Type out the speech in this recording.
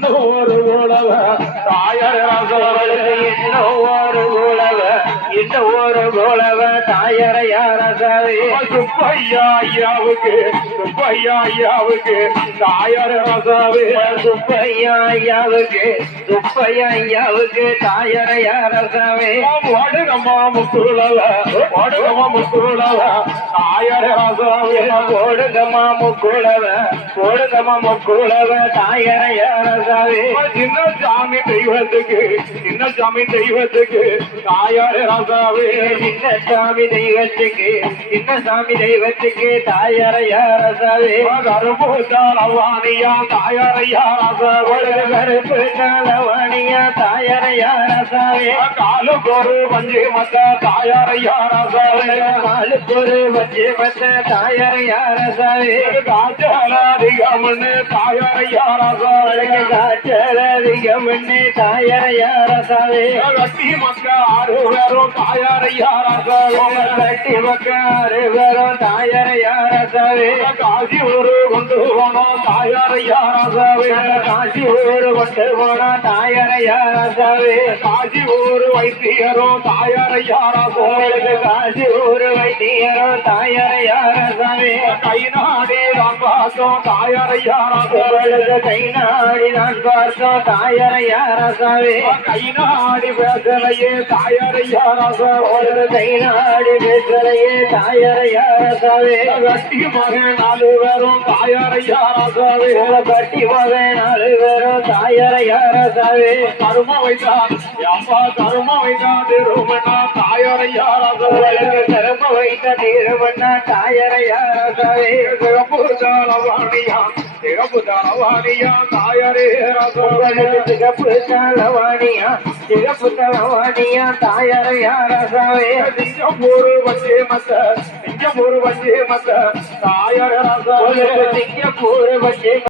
இன்னும் ஒரு உழவ தாயர் இன்னும் இன்னும் ஒரு குலவ தாயரையா ரசாவே சுப்பையா ஐயாவுக்கு சுப்பையா ஐயாவுக்கு தாயார் ரசாவே சுப்பையா ஐயாவுக்கு சுப்பையா ஐயாவுக்கு தாயரையா ரசாவே வடுகம்மா முத்துழவ வடுகம்மா முத்துழவ தாயார் ரசாவே போடுகமா முக்குளவ போடுகமா முக்குளவ தாயரையா ரசாவே சின்ன சாமி தெய்வத்துக்கு சின்ன சாமி தெய்வத்துக்கு தாயார் ரசாவே சின்ன சாமி தெய்வத்துக்கு சின்ன சாமி தெய்வத்துக்கு தாயரையா ரசாவே கருபூத்தாளவாணியா தாயாரையா ரசாவே கருப்பு காலவாணியா தாயரையா ரசாவே காலுக்கு ஒரு பஞ்சு மத்த தாயாரையா ரசாவே காலுக்கொரு வச்சு மத்த தாயரையா ரசாவே காய்ச்சலாதிகம்னு தாயாரையா ரசாவே காய்ச்சல் அதிகம்னு தாயரையா ரசாவே கட்டி மக்க ஆறு பேரும் தாயாரையா ரசாவே கட்டி மக்காரு வரும் தாயரையா ரசாவே காசி ஒரு கொண்டு போனோம் தாயாரையா ரசாவே காசி ஊரு கொண்டு போனா தாயரையா ரசாவே காசி ஒரு வைத்தியரும் தாயாரையா உங்களுக்கு ரசாவே காசி ஊரு வைத்தியரும் தாயரையா ரசாவே கை நாடே நான் பார்த்தோம் தாயாரையா ரசாவே உங்களுக்கு கை நாடி நான் பார்த்தோம் தாயரையா ரசாவே கை நாடி பேசலையே தாயாரையா ரசாவே ஒரு கை நாடி பேசலையே தாயரையா ரசாவே கட்டி மகன் நாலு பேரும் தாயாரையா ரசாவே கட்டி மகன் நாலு பேரும் தாயரையா ரசாவே கரும வைத்தான் அப்பா கரும வைத்தான் திருமணா தாயாரையா ரசாவே உங்களுக்கு கரும வைத்த தீர்வண்ணா தாயரையா ரசாவே சிகப்பு தாளவாணியா சிகப்பு தாளவாணியா தாயாரே ரசாவே உங்களுக்கு சிகப்பு தலவாணியா சிகப்பு தலவாணியா தாயரையா ரசாவே சிங்கப்பூர் வச்சே மத்த சிங்கப்பூர் வச்சே மத்த தாயாரே ரசாவே உங்களுக்கு சிங்கப்பூர் வச்சு